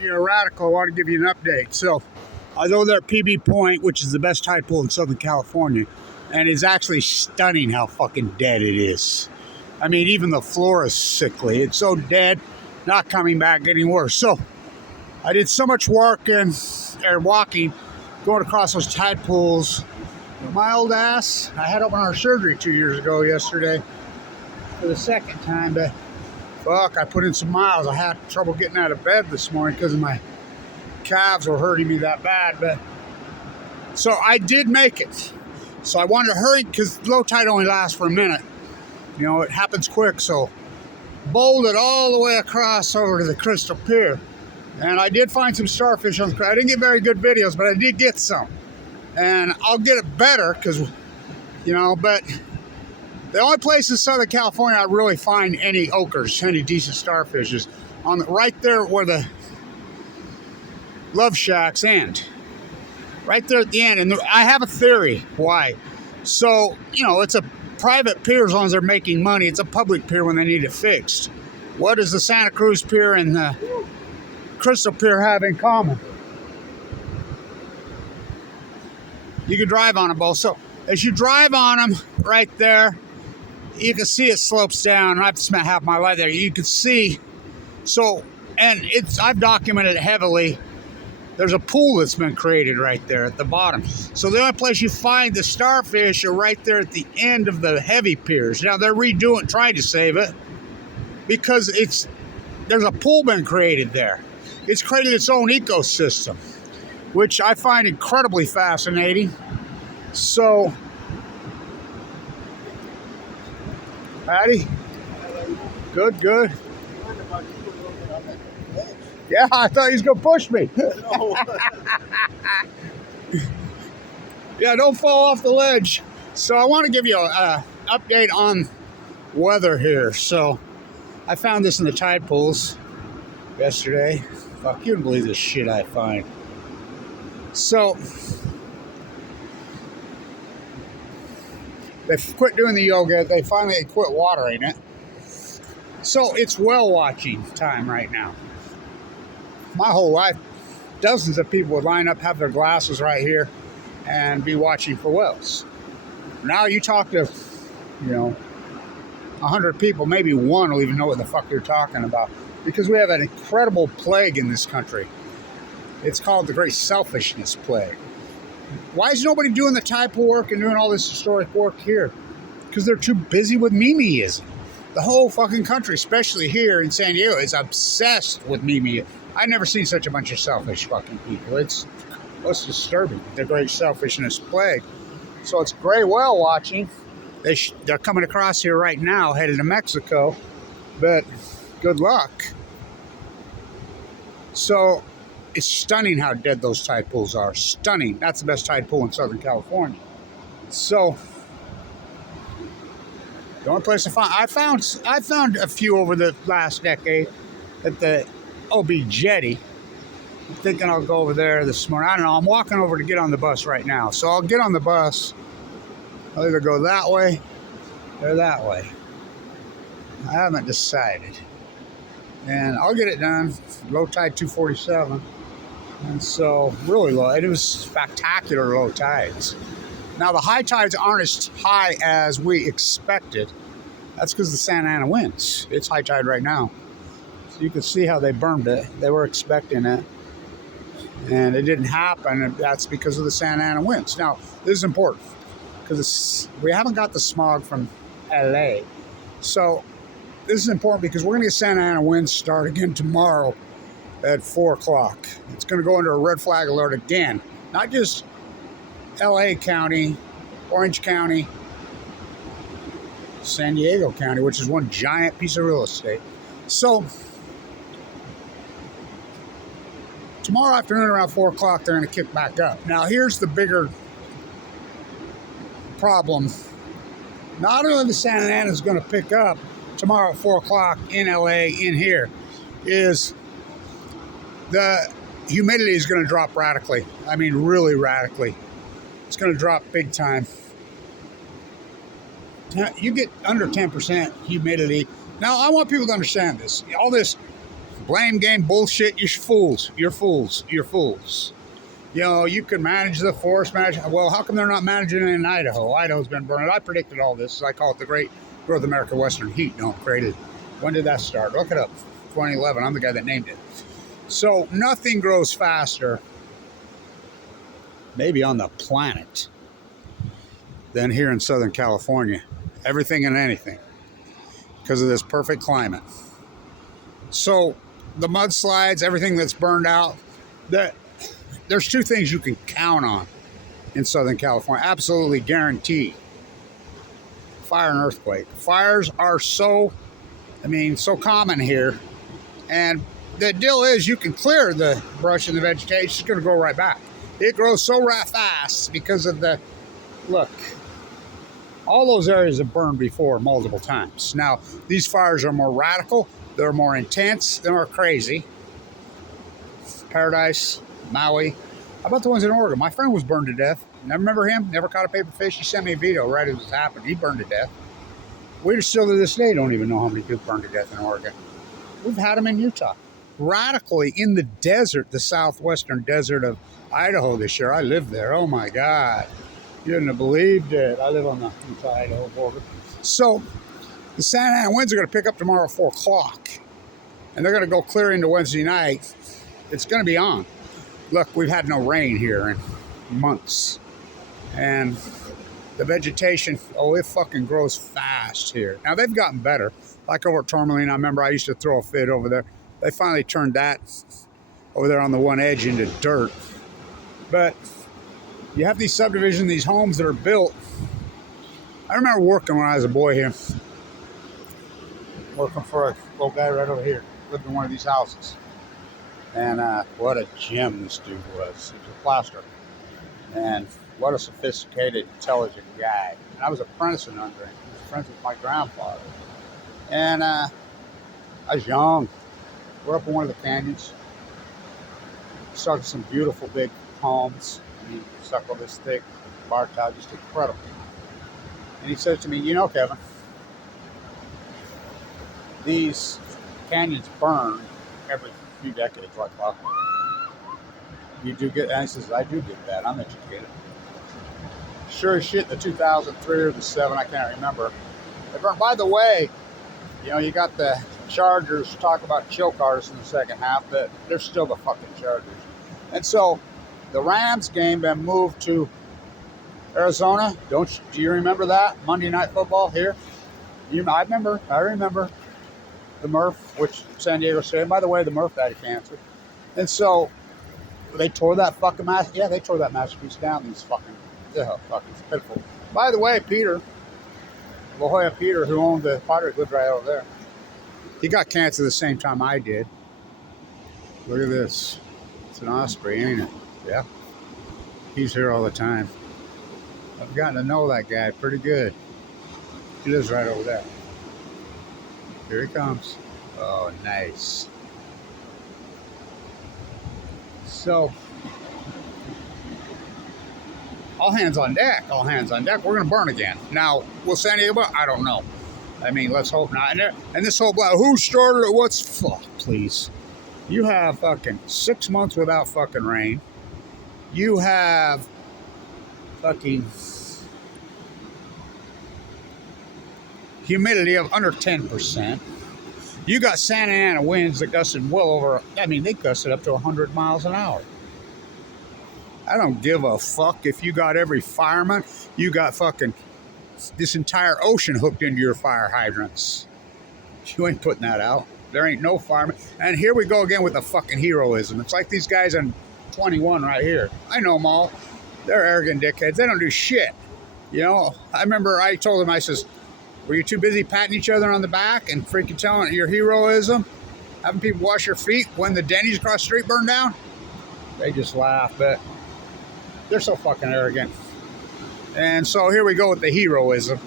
You're a radical. I want to give you an update. So I was over there at PB Point, which is the best tide pool in Southern California, and it's actually stunning how fucking dead it is. I mean, even the floor is sickly. It's so dead, not coming back, getting worse. So I did so much work and walking, going across those tide pools. My old ass, I had open heart surgery 2 years ago yesterday for the second time, but fuck, I put in some miles. I had trouble getting out of bed this morning because my calves were hurting me that bad. But so I did make it. So I wanted to hurry because low tide only lasts for a minute. You know, it happens quick. So bowled it all the way across over to the Crystal Pier. And I did find some starfish on the crowd. I didn't get very good videos, but I did get some. And I'll get it better because, you know, but the only place in Southern California I really find any ochres, any decent starfish, is on right there where the Love Shacks end. Right there at the end. And I have a theory why. So, you know, it's a private pier as long as they're making money. It's a public pier when they need it fixed. What does the Santa Cruz Pier and the Crystal Pier have in common? You can drive on them both. So as you drive on them right there, you can see it slopes down. I've spent half my life there. You can see. So, and I've documented it heavily. There's a pool that's been created right there at the bottom. So the only place you find the starfish are right there at the end of the heavy piers. Now they're redoing, trying to save it because there's a pool been created there. It's created its own ecosystem, which I find incredibly fascinating. So, Patty, good, good. Yeah, I thought he was going to push me. Yeah, don't fall off the ledge. So I want to give you an update on weather here. So I found this in the tide pools yesterday. Fuck, you don't believe this shit I find. So they quit doing the yoga. They finally quit watering it. So it's whale watching time right now. My whole life, dozens of people would line up, have their glasses right here, and be watching for whales. Now you talk to, 100 people, maybe one will even know what the fuck you're talking about. Because we have an incredible plague in this country. It's called the Great Selfishness Plague. Why is nobody doing the tide pool work and doing all this historic work here? Because they're too busy with Mimiism. The whole fucking country, especially here in San Diego, is obsessed with Mimiism. I've never seen such a bunch of selfish fucking people. It's disturbing, the Great Selfishness Plague. So it's gray whale watching. They're coming across here right now, headed to Mexico. But good luck. So it's stunning how dead those tide pools are. Stunning. That's the best tide pool in Southern California. So the only place I found a few over the last decade at the OB Jetty. I'm thinking I'll go over there this morning. I don't know. I'm walking over to get on the bus right now. So I'll get on the bus. I'll either go that way or that way. I haven't decided. And I'll get it done. Low tide 247. And so really low. It was spectacular low tides. Now the high tides aren't as high as we expected. That's because of the Santa Ana winds. It's high tide right now. So you can see how they burned it. They were expecting it. And it didn't happen. And that's because of the Santa Ana winds. Now, this is important. Because we haven't got the smog from LA. So this is important because we're going to get Santa Ana winds start again tomorrow at 4 o'clock. It's going to go under a red flag alert again. Not just LA County, Orange County, San Diego County, which is one giant piece of real estate. So tomorrow afternoon around 4 o'clock, they're going to kick back up. Now, here's the bigger problem. Not only the Santa Ana is going to pick up tomorrow at 4 o'clock in LA, in here, is the humidity is going to drop radically. I mean, really radically. It's going to drop big time. You get under 10% humidity. Now, I want people to understand this. All this Blame game bullshit. You're fools. You're fools. You're fools. You know, you can manage the forest. Well, how come they're not managing it in Idaho? Idaho's been burned. I predicted all this. I call it the Great North America Western Heat. No, created. When did that start? Look it up. 2011. I'm the guy that named it. So nothing grows faster, maybe on the planet, than here in Southern California. Everything and anything. Because of this perfect climate. So the mudslides, everything that's burned out, there's two things you can count on in Southern California. Absolutely guaranteed. Fire and earthquake. Fires are so common here. And the deal is you can clear the brush and the vegetation. It's just going to grow right back. It grows so fast because of the, look, all those areas have burned before multiple times. Now, these fires are more radical. They're more intense. They're more crazy. Paradise, Maui. How about the ones in Oregon? My friend was burned to death. Never remember him? Never caught a paper fish. He sent me a video right as it happened. He burned to death. We still to this day don't even know how many people burned to death in Oregon. We've had them in Utah. Radically in the desert, the southwestern desert of Idaho this year. I lived there. Oh my God. You wouldn't have believed it. I live on the Utah-Idaho border. So the Santa Ana winds are going to pick up tomorrow at 4 o'clock. And they're going to go clear into Wednesday night. It's going to be on. Look, we've had no rain here in months. And the vegetation, it fucking grows fast here. Now, they've gotten better. Like over at Tourmaline, I remember I used to throw a fit over there. They finally turned that over there on the one edge into dirt. But you have these subdivisions, these homes that are built. I remember working when I was a boy here. Working for a little guy right over here. Lived in one of these houses. And what a gem this dude was. He was a plasterer. And what a sophisticated, intelligent guy. And I was apprenticing under him. He was friends with my grandfather. And I was young. We're up in one of the canyons. Stuck some beautiful big palms. I mean, stuck all this thick bar tile, just incredible. And he says to me, you know, Kevin, these canyons burn every few decades like clockwork. You do get, and he says, I do get that. I'm educated. Sure as shit, the 2003 or the 7, I can't remember. They burn. By the way, you know, you got the Chargers talk about chill cars in the second half, but they're still the fucking Chargers. And so the Rams game been moved to Arizona. Do you remember that? Monday Night Football here? I remember the Murph, which San Diego State. By the way, the Murph died of cancer. And so they tore that fucking they tore that masterpiece down. These fucking pitiful. By the way, Peter, La Jolla Peter, who owned the Padres, lived right over there. He got cancer the same time I did. Look at this. It's an osprey, ain't it? Yeah. He's here all the time. I've gotten to know that guy pretty good. He lives right over there. Here he comes. Oh, nice. So, all hands on deck. All hands on deck. We're going to burn again. Now, will San Diego burn? I don't know. I mean, let's hope not. And this whole who started it? What's fuck, please? You have fucking 6 months without fucking rain. You have fucking humidity of under 10%. You got Santa Ana winds that gusted well over, they gusted up to 100 miles an hour. I don't give a fuck if you got every fireman, you got fucking this entire ocean hooked into your fire hydrants. You ain't putting that out. There ain't no fireman. And here we go again with the fucking heroism. It's like these guys on 21 right here. I know them all. They're arrogant dickheads. They don't do shit. You know, I remember I told them, I says, were you too busy patting each other on the back and freaking telling your heroism? Having people wash your feet when the Denny's across the street burned down? They just laugh, but they're so fucking arrogant. And so here we go with the heroism.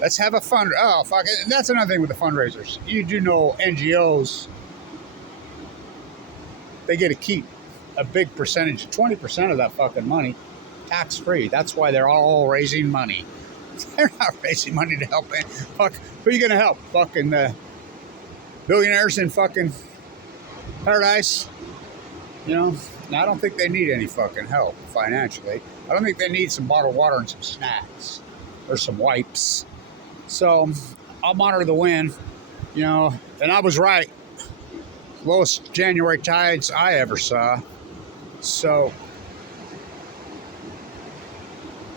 Let's have a fund. Oh, fuck it. That's another thing with the fundraisers. You do know NGOs, they get to keep a big percentage, 20% of that fucking money, tax-free. That's why they're all raising money. They're not raising money to help. Fuck, who are you going to help? Fucking billionaires in fucking Paradise, you know, I don't think they need any fucking help financially. I don't think they need some bottled water and some snacks or some wipes. So I'll monitor the wind, you know, and I was right. Lowest January tides I ever saw. So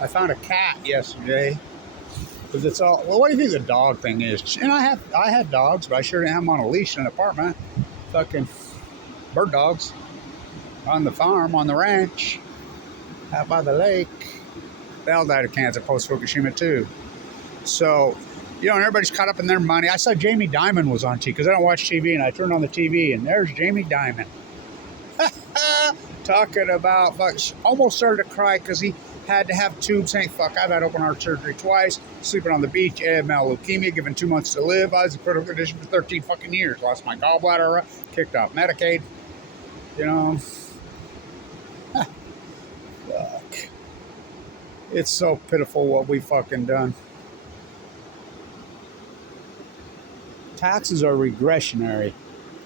I found a cat yesterday because it's all. Well, what do you think the dog thing is? And I had dogs, but I sure didn't have them on a leash in an apartment. Fucking bird dogs on the farm, on the ranch, out by the lake. They all died of cancer post Fukushima too. So, you know, and everybody's caught up in their money. I saw Jamie Dimon was on TV because I don't watch TV, and I turned on the TV, and there's Jamie Dimon talking about. Almost started to cry because he had to have tubes. Saying, "Fuck, I've had open heart surgery twice. Sleeping on the beach, AML leukemia, given 2 months to live. I was in critical condition for 13 fucking years. Lost my gallbladder, kicked off Medicaid. You know, fuck. It's so pitiful what we fucking done." Taxes are regressionary.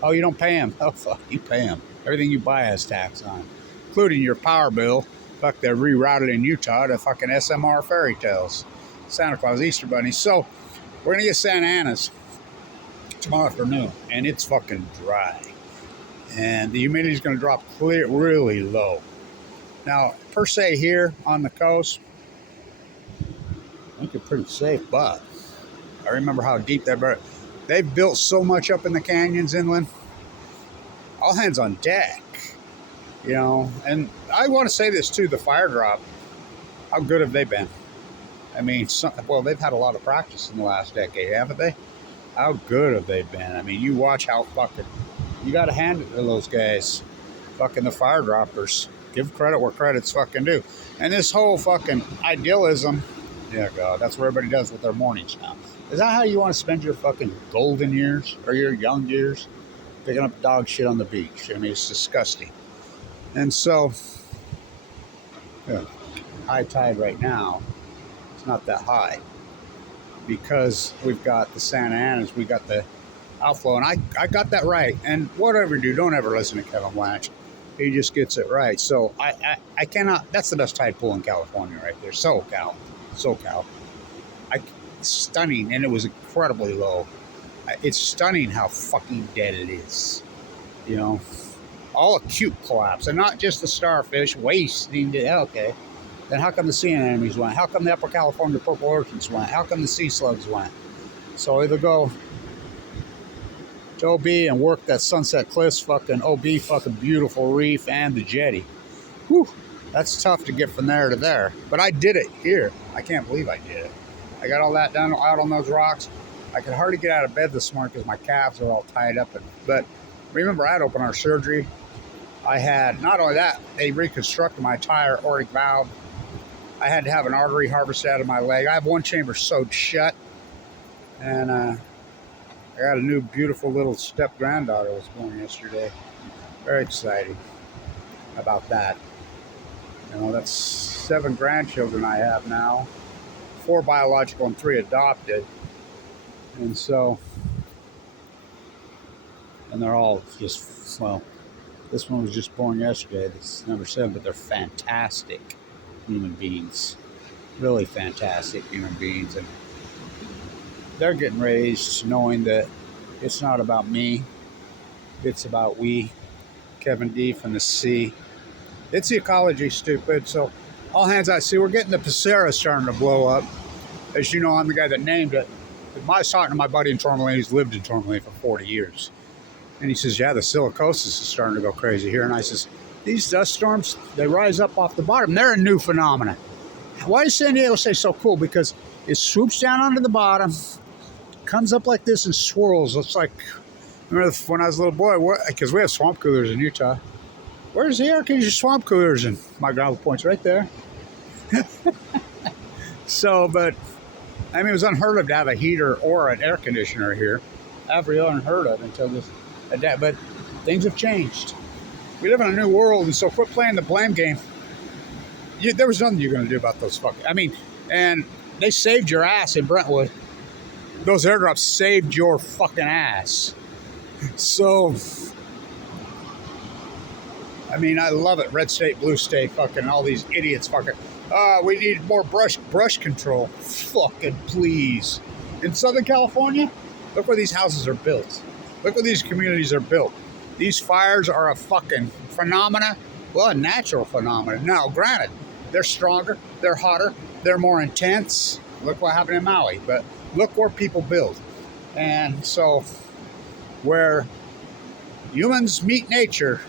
Oh, you don't pay them? Oh, fuck, you pay them. Everything you buy has tax on, including your power bill. Fuck, they're rerouted in Utah to fucking SMR fairy tales. Santa Claus, Easter Bunny. So, we're going to get Santa Ana's tomorrow afternoon, and it's fucking dry. And the humidity's going to drop really low. Now, per se here on the coast, I think you're pretty safe, but I remember how deep that bird. They've built so much up in the canyons inland. All hands on deck, you know. And I want to say this too: the fire drop. How good have they been? I mean, well, they've had a lot of practice in the last decade, haven't they? How good have they been? I mean, you watch how fucking. You got to hand it to those guys, fucking the fire droppers. Give credit where credit's fucking due. And this whole fucking idealism. Yeah, God, that's what everybody does with their mornings now. Is that how you want to spend your fucking golden years or your young years? Picking up dog shit on the beach. I mean, it's disgusting. And so, yeah, high tide right now, it's not that high because we've got the Santa Ana's, we got the outflow, and I got that right. And whatever you do, don't ever listen to Kevin Blanch. He just gets it right. So I cannot. That's the best tide pool in California right there. SoCal. Stunning, and it was incredibly low. It's stunning how fucking dead it is. You know, all acute collapse, and not just the starfish wasting. Okay, then how come the sea anemones went? How come the Upper California purple orchids went? How come the sea slugs went? So either go to OB and work that Sunset Cliffs fucking OB fucking beautiful reef and the jetty. Whew, that's tough to get from there to there. But I did it here. I can't believe I did it. I got all that done out on those rocks. I could hardly get out of bed this morning because my calves are all tied up. But remember, I had open heart surgery. I had, not only that, they reconstructed my entire aortic valve. I had to have an artery harvested out of my leg. I have one chamber sewed shut. And I got a new beautiful little step granddaughter was born yesterday. Very exciting about that. You know, that's 7 grandchildren I have now. 4 biological and 3 adopted. And so, and they're all just, well, this one was just born yesterday. This is number 7, but they're fantastic human beings. Really fantastic human beings. And they're getting raised knowing that it's not about me. It's about we, Kevin D from the sea. It's the ecology, stupid. So all hands at sea. We're getting the Pacera starting to blow up. As you know, I'm the guy that named it. I was talking to my buddy in Tourmaline. He's lived in Tourmaline for 40 years. And he says, yeah, the silicosis is starting to go crazy here. And I says, these dust storms, they rise up off the bottom. They're a new phenomenon. Why does San Diego say so cool? Because it swoops down onto the bottom, comes up like this and swirls. It's like, remember when I was a little boy, because we have swamp coolers in Utah. Where's the air conditioned swamp coolers? And my gravel point's right there. So, but, I mean, it was unheard of to have a heater or an air conditioner here. Ever unheard of until this, but things have changed. We live in a new world, and so quit playing the blame game. There was nothing you're going to do about those fucking, I mean, and they saved your ass in Brentwood. Those airdrops saved your fucking ass. So, I mean, I love it. Red state, blue state, fucking all these idiots fucking. We need more brush control. Fucking please. In Southern California, look where these houses are built. Look where these communities are built. These fires are a fucking phenomena. Well, a natural phenomenon. Now, granted, they're stronger, they're hotter, they're more intense. Look what happened in Maui. But look where people build. And so, where humans meet nature,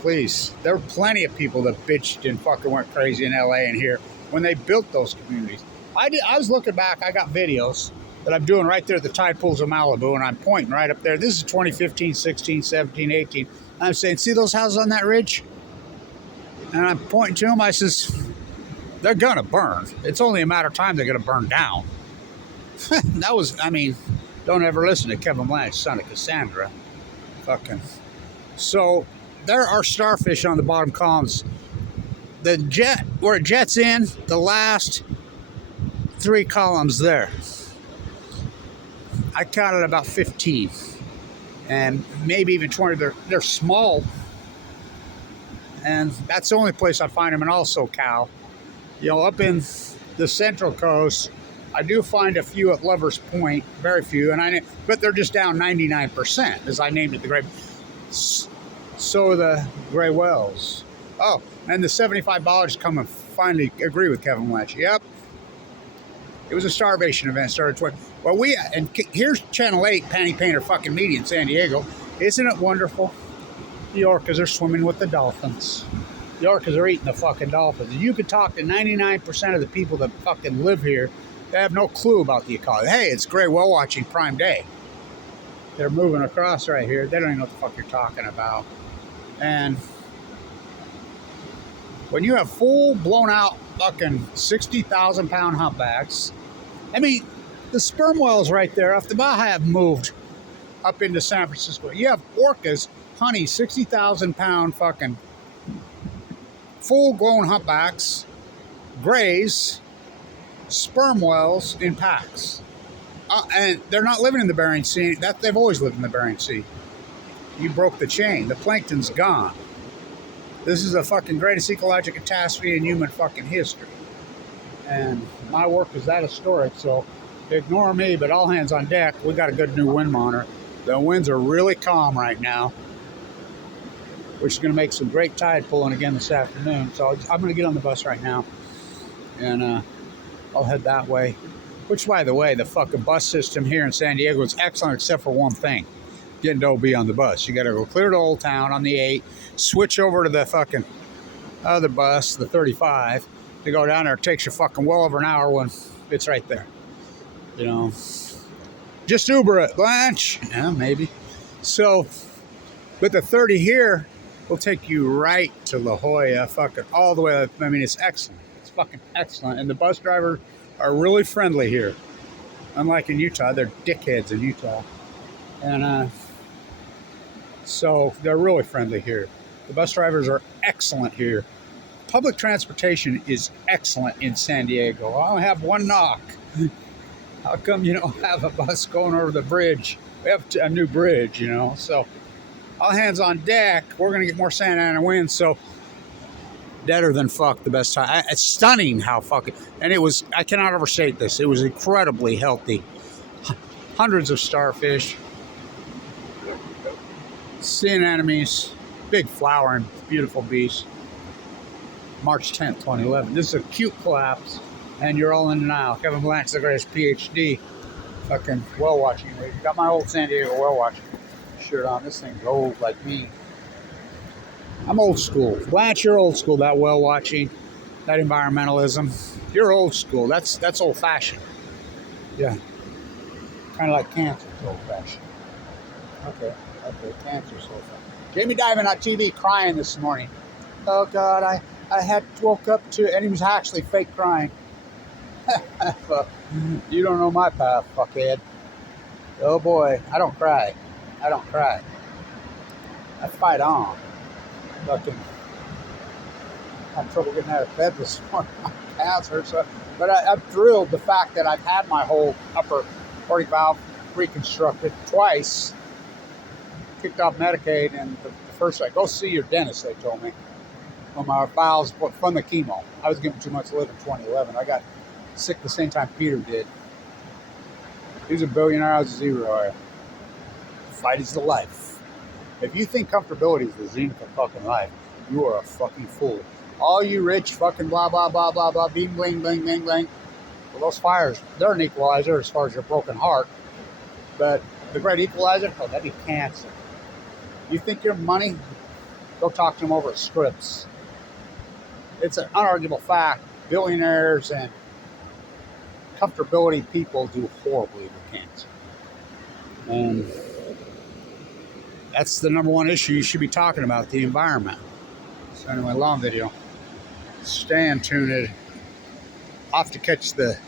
please, there were plenty of people that bitched and fucking went crazy in LA and here when they built those communities. I was looking back, I got videos that I'm doing right there at the Tidepools of Malibu, and I'm pointing right up there. This is 2015, 16, 17, 18. I'm saying, see those houses on that ridge? And I'm pointing to them, I says, they're gonna burn. It's only a matter of time they're gonna burn down. That was, I mean, don't ever listen to Kevin Blanch, son of Cassandra. Fucking. So, there are starfish on the bottom columns. The jet, where it jets in, the last 3 columns there. I counted about 15. And maybe even 20. They're small. And that's the only place I find them in all SoCal. You know, up in the Central Coast, I do find a few at Lover's Point, very few, but they're just down 99%, as I named it the gray. So the gray whales. Oh, and the $75 come and finally agree with Kevin Blanch. Yep. It was a starvation event. Started 20. Well, here's Channel 8, Panty Painter fucking media in San Diego. Isn't it wonderful? The orcas are swimming with the dolphins. The orcas are eating the fucking dolphins. And you could talk to 99% of the people that fucking live here. They have no clue about the ecology. Hey, it's gray whale watching prime day. They're moving across right here. They don't even know what the fuck you're talking about. And when you have full blown out fucking 60,000 pound humpbacks, I mean, the sperm whales right there off the Baja have moved up into San Francisco. You have orcas, honey, 60,000 pound fucking full grown humpbacks, grays, sperm whales in packs. And they're not living in the Bering Sea. They've always lived in the Bering Sea. You broke the chain. The plankton's gone. This is the fucking greatest ecological catastrophe in human fucking history. And my work is that historic, so ignore me, but all hands on deck. We got a good new wind monitor. The winds are really calm right now, which is going to make some great tide pulling again this afternoon. So I'm going to get on the bus right now, and I'll head that way. Which, by the way, the fucking bus system here in San Diego is excellent except for one thing. Getting to OB on the bus. You got to go clear to Old Town on the 8, switch over to the fucking other bus, the 35, to go down there. It takes you fucking well over an hour when it's right there. You know, just Uber it, Blanch. Yeah, maybe. So, but the 30 here will take you right to La Jolla, fucking all the way. I mean, it's excellent. It's fucking excellent. And the bus drivers are really friendly here. Unlike in Utah, they're dickheads in Utah. And so they're really friendly here. The bus drivers are excellent here. Public transportation is excellent in San Diego. I only have one knock. How come you don't have a bus going over the bridge? We have a new bridge, you know. So all hands on deck. We're going to get more Santa Ana winds. So deader than fuck the best time. It's stunning how fucking, and it was, I cannot overstate this. It was incredibly healthy. Hundreds of starfish. Sea anemones. Big flowering, beautiful beast. March 10th, 2011. This is a cute collapse, and you're all in denial. Kevin Blanch, the greatest PhD. Fucking whale watching. Got my old San Diego whale watching shirt on. This thing's old like me. I'm old school. Blanch, you're old school. That whale watching, that environmentalism. You're old school. That's old fashioned. Yeah. Kind of like cancer. It's old fashioned. Okay, cancer's old fashioned. Jamie Diamond on TV crying this morning. Oh God, I had woke up to, and he was actually fake crying. You don't know my path, fuckhead. Oh boy, I don't cry. I fight on. Fucking had trouble getting out of bed this morning. My calves hurt, so, but I'm thrilled the fact that I've had my whole upper aortic valve reconstructed twice. Kicked off Medicaid, and the first, go see your dentist, they told me. When my bowels from the chemo. I was given too much to live in 2011. I got sick the same time Peter did. He was a billionaire, I was a zero. Fight is the life. If you think comfortability is the zenith of fucking life, you are a fucking fool. All you rich fucking blah, blah, blah, blah, blah, bing, bling, bling, bling, bling. Well, those fires, they're an equalizer as far as your broken heart. But the great equalizer, oh, that'd be cancer. You think your money? Go talk to them over at Scripps. It's an unarguable fact. Billionaires and comfortability people do horribly with cancer. And that's the number one issue you should be talking about, the environment. So anyway, long video. Stay tuned. Off to catch the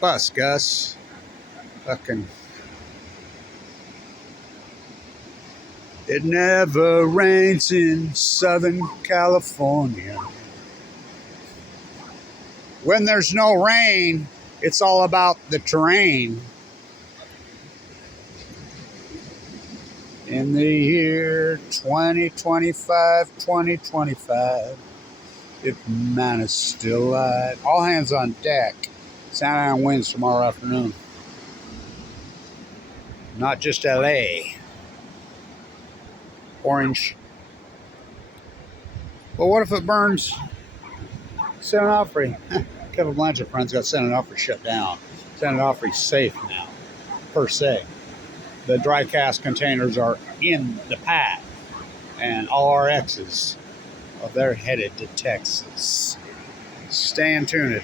bus, Gus. Fucking. It never rains in Southern California. When there's no rain, it's all about the terrain. In the year 2025, if man is still alive. All hands on deck. Santa Ana winds tomorrow afternoon. Not just LA. Orange. Well, what if it burns San Onofre? Kevin Blanch and friends got San Onofre shut down. San Onofre's safe now, per se. The dry cast containers are in the pad, and all our exes, well, they're headed to Texas. Stay tuned.